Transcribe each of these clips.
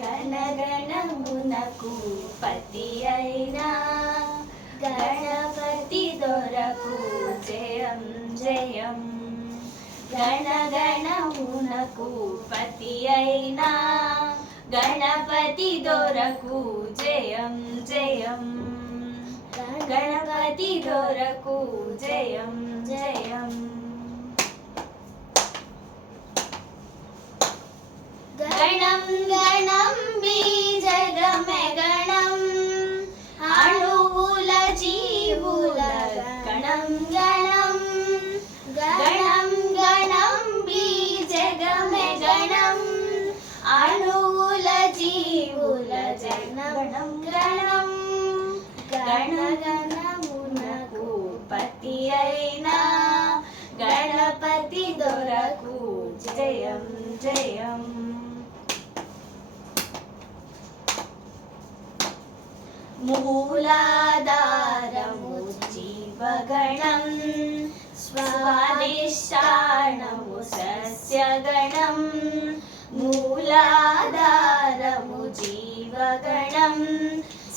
గణగణమునకు పతి అయినా గణపతి దొరకు జయం జయం. గణగణమునకు పతి అయినా గణపతి దొరకు జయం జయం. గణపతి దొరకు జయం జయం. గణం గణం బీజగమే గణం అణువుల జీవుల గణం గణం. గణం గణం బీజగమే గణం అణువుల జీవుల గణం గణం. గణగణమునకు పతి అయినా గణపతి దొరకు జయం జయం. మూలాధారము జీవగణం స్వాదిష్టానము సస్యగణం. మూలాధారము జీవగణం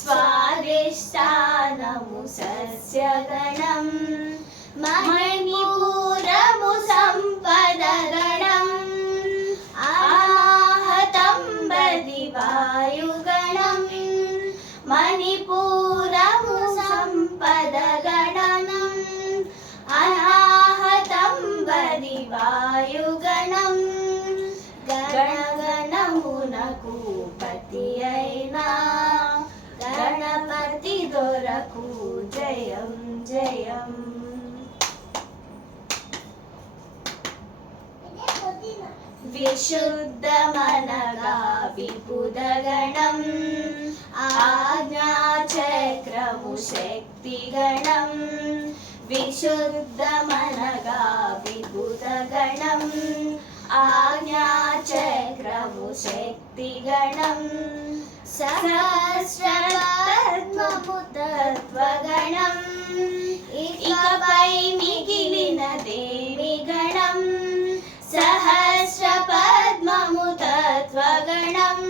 స్వాదిష్టానము సస్యగణం. మణిపూరము సంపదగణం అనాహతం బది వాయుగణం. మణిపూరము సంపదగణం అనాహతం బది వాయుగణం. గణగణమునకు పతి అయినా గణపతి దొరకు జయం జయం. విశుద్ధమనగా విబుధగణం ఆజ్ఞాచక్రము శక్తిగణం. విశుద్ధమనగా విబుధగణం ఆజ్ఞాచక్రము శక్తిగణం. సహస్రతత్వము తత్వగణం ఇకపై మిగిలినదేమి గణం. సహస్ర పద్మము తత్వగణం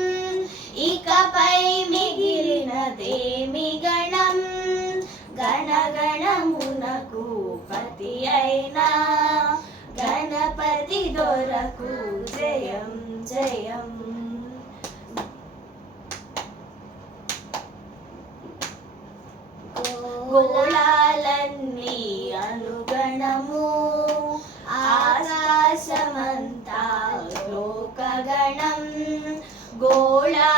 ఇకపై మిగిలినదేమి గణం. గణగణమునకు పతి అయినా గణపతి దొరకు జయం జయం. గోళాలన్నీ అనుగణము ఆకాశమంతా లోకగణం. గోళా